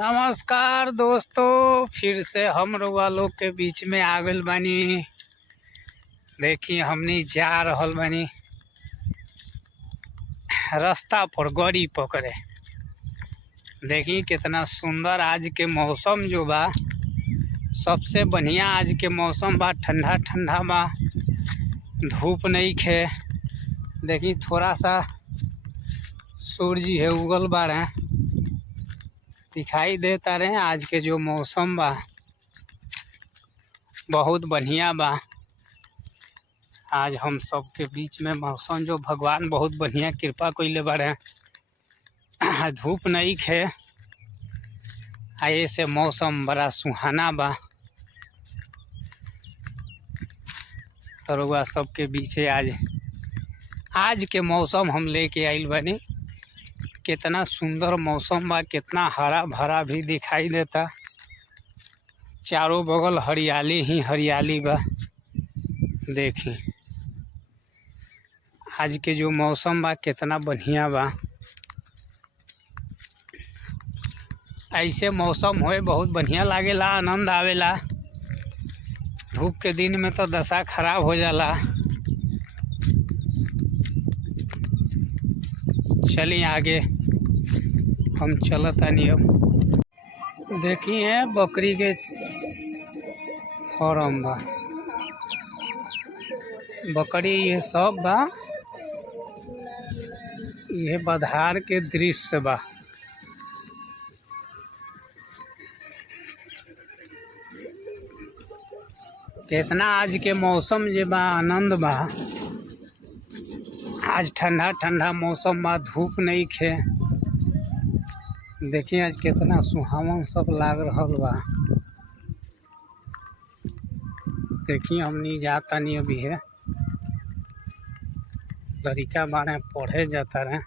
नमस्कार दोस्तों, फिर से हम रउआ लोग के बीच में आ गइल बानी। देखी हमनी जा रहल बानी रास्ता पर गाड़ी पकड़े। देखी कितना सुंदर आज के मौसम जो बा, सबसे बढ़िया आज के मौसम बा। ठंडा ठंडा बा, धूप नहीं खे। देखी थोड़ा सा सूरज है उगल बाड़े, दिखाई देता रहे। आज के जो मौसम बा बहुत बढ़िया बा। आज हम सब के बीच में मौसम जो भगवान बहुत बढ़िया कृपा कइले बाड़े। धूप नहीं खे, ऐसे मौसम बड़ा सुहाना बा। रउआ सबके बीचे आज के मौसम हम लेके आइल बानी। कितना सुंदर मौसम बा, कितना हरा भरा भी दिखाई देता। चारों बगल हरियाली ही हरियाली बा। देखी आज के जो मौसम बा कितना बढ़िया बा। ऐसे मौसम होए बहुत बढ़िया लागेला, आनंद आवेला। धूप के दिन में तो दशा खराब हो जाला। चलिए आगे हम चलतानी। अब देखिए बकरी के फार्म बा, बकरी ये सब बा। ये बधार के दृश्य बा। कितना आज के मौसम जे बा आनंद बा। आज ठंडा ठंडा मौसम बा, धूप नहीं खे। देखिए आज कितना सुहावन सब लाग रहल बा। देखिए हमनी जाता नहीं अभी है, लड़का बारे पढ़े जाता रहे।